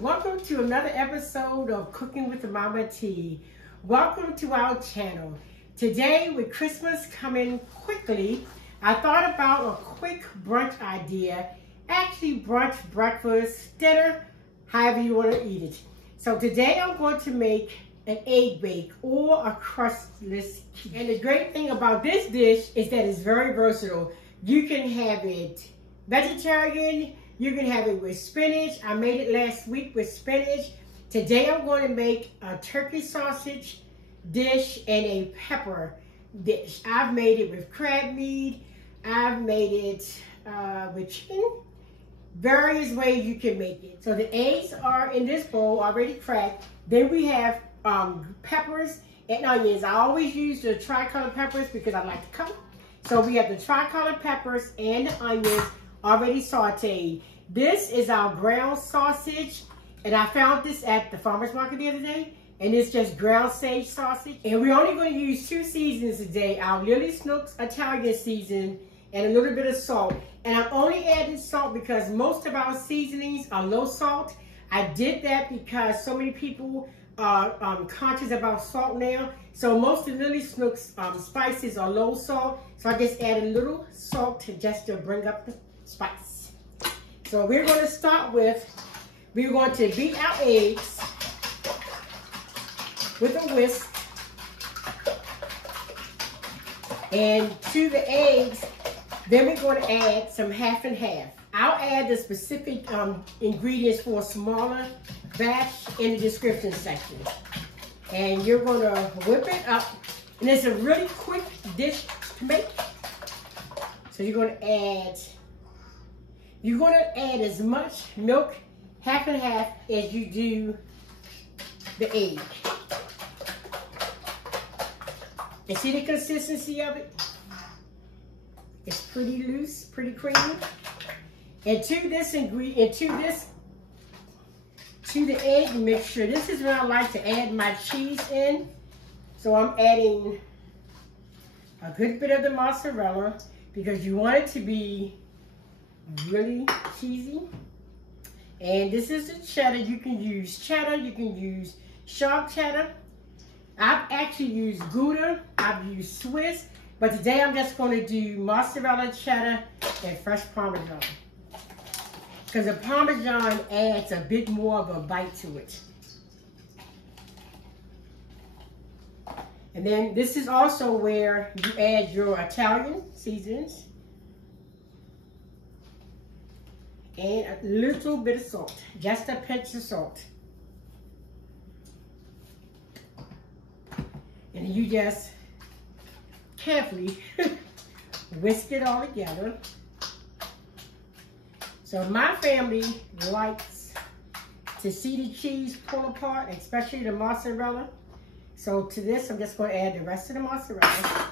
welcome to another episode of Cooking with Mama T. Welcome to our channel. Today, with Christmas coming quickly, I thought about a quick brunch idea. Actually, brunch, breakfast, dinner, however you want to eat it. So today I'm going to make an egg bake or a crustless quiche. And the great thing about this dish is that it's very versatile. You can have it vegetarian, you can have it with spinach. I made it last week with spinach. Today I'm going to make a turkey sausage dish and a pepper dish. I've made it with crab meat. I've made it with chicken. Various ways you can make it. So the eggs are in this bowl already cracked. Then we have peppers and onions. I always use the tricolor peppers because I like the color. So we have the tricolor peppers and the onions already sauteed. This is our ground sausage, and I found this at the farmer's market the other day, and it's just ground sage sausage. And we're only going to use 2 seasonings today, our Lily Snooks Italian season and a little bit of salt. And I'm only adding salt because most of our seasonings are low salt. I did that because so many people are conscious about salt now. So most of Lily Snooks spices are low salt. So I just add a little salt just to bring up the spice. So we're going to start with, we're going to beat our eggs with a whisk. And to the eggs, then we're going to add some half and half. I'll add the specific ingredients for a smaller batch in the description section. And you're going to whip it up. And it's a really quick dish to make. So you're going to add as much milk, half and half, as you do the egg. And see the consistency of it? It's pretty loose, pretty creamy. And to this ingredient, to the egg mixture, this is where I like to add my cheese in. So I'm adding a good bit of the mozzarella because you want it to be really cheesy. And this is the cheddar. You can use cheddar, you can use sharp cheddar. I've actually used Gouda, I've used Swiss, but today I'm just going to do mozzarella, cheddar, and fresh Parmesan. Because the Parmesan adds a bit more of a bite to it. And then this is also where you add your Italian seasonings. And a little bit of salt, just a pinch of salt. And you just carefully whisk it all together. So my family likes to see the cheese pull apart, especially the mozzarella. So to this, I'm just going to add the rest of the mozzarella.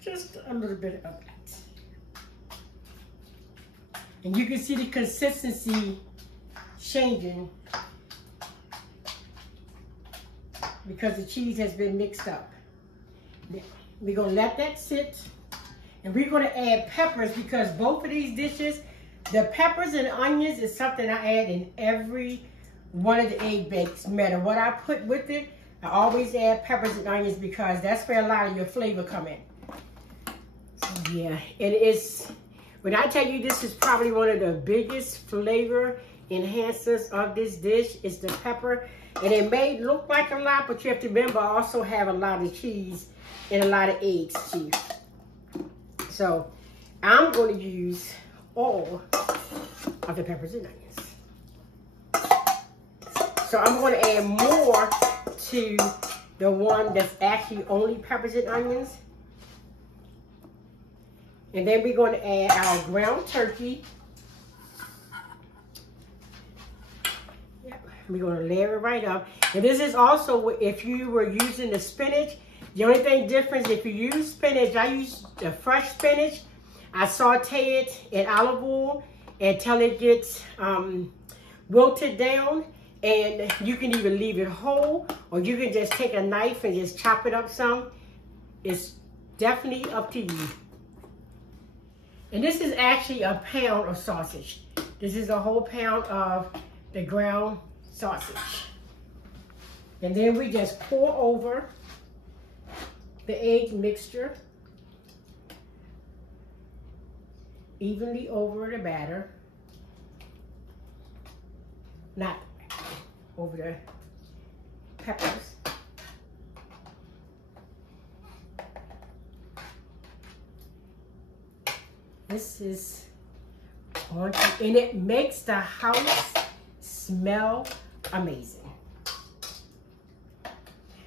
Just a little bit of that. And you can see the consistency changing because the cheese has been mixed up. We're going to let that sit. And we're going to add peppers because both of these dishes, the peppers and onions is something I add in every one of the egg bakes. No matter what I put with it, I always add peppers and onions because that's where a lot of your flavor come in. So yeah, and it's, when I tell you this is probably one of the biggest flavor enhancers of this dish is the pepper. And it may look like a lot, but you have to remember I also have a lot of cheese and a lot of eggs too. So I'm going to use all of the peppers and onions. So I'm going to add more to the one that's actually only peppers and onions. And then we're going to add our ground turkey. Yep. We're going to layer it right up. And this is also if you were using the spinach. The only thing different is if you use spinach, I use the fresh spinach. I saute it in olive oil until it gets wilted down. And you can either leave it whole or you can just take a knife and just chop it up some. It's definitely up to you. And this is actually a pound of sausage. This is a whole pound of the ground sausage. And then we just pour over the egg mixture evenly over the batter. Not over the peppers. This is on, and it makes the house smell amazing.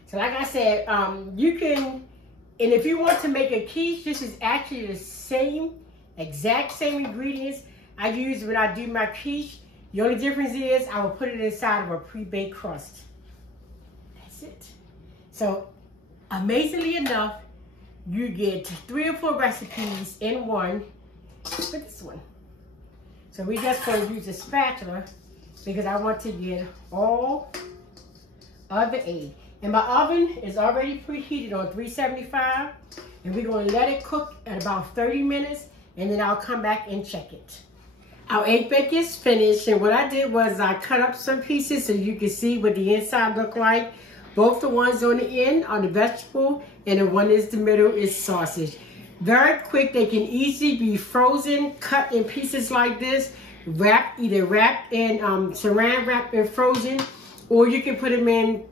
So like I said, you can, and if you want to make a quiche, this is actually the exact same ingredients I use when I do my quiche. The only difference is I will put it inside of a pre-baked crust. That's it. So amazingly enough, you get 3 or 4 recipes in one for this one. So we're just going to use a spatula because I want to get all of the egg. And my oven is already preheated on 375, and we're going to let it cook at about 30 minutes, and then I'll come back and check it. Our egg bake is finished, and what I did was I cut up some pieces so you can see what the inside look like. Both the ones on the end are the vegetable, and the one in the middle is sausage. Very quick, they can easily be frozen, cut in pieces like this, either wrapped in saran wrap and frozen, or you can put them in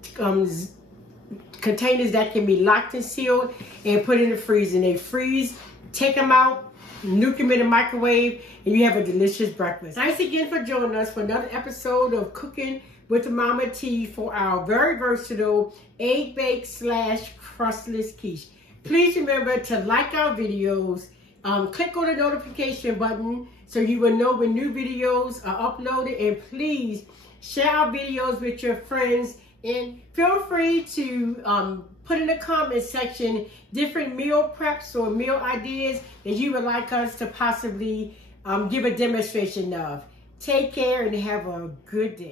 containers that can be locked and sealed and put in the freezer. And they freeze, take them out, nuke them in the microwave, and you have a delicious breakfast. Thanks again for joining us for another episode of Cooking with the Mama T for our very versatile egg bake / crustless quiche. Please remember to like our videos, click on the notification button so you will know when new videos are uploaded, and please share our videos with your friends, and feel free to put in the comment section different meal preps or meal ideas that you would like us to possibly give a demonstration of. Take care and have a good day.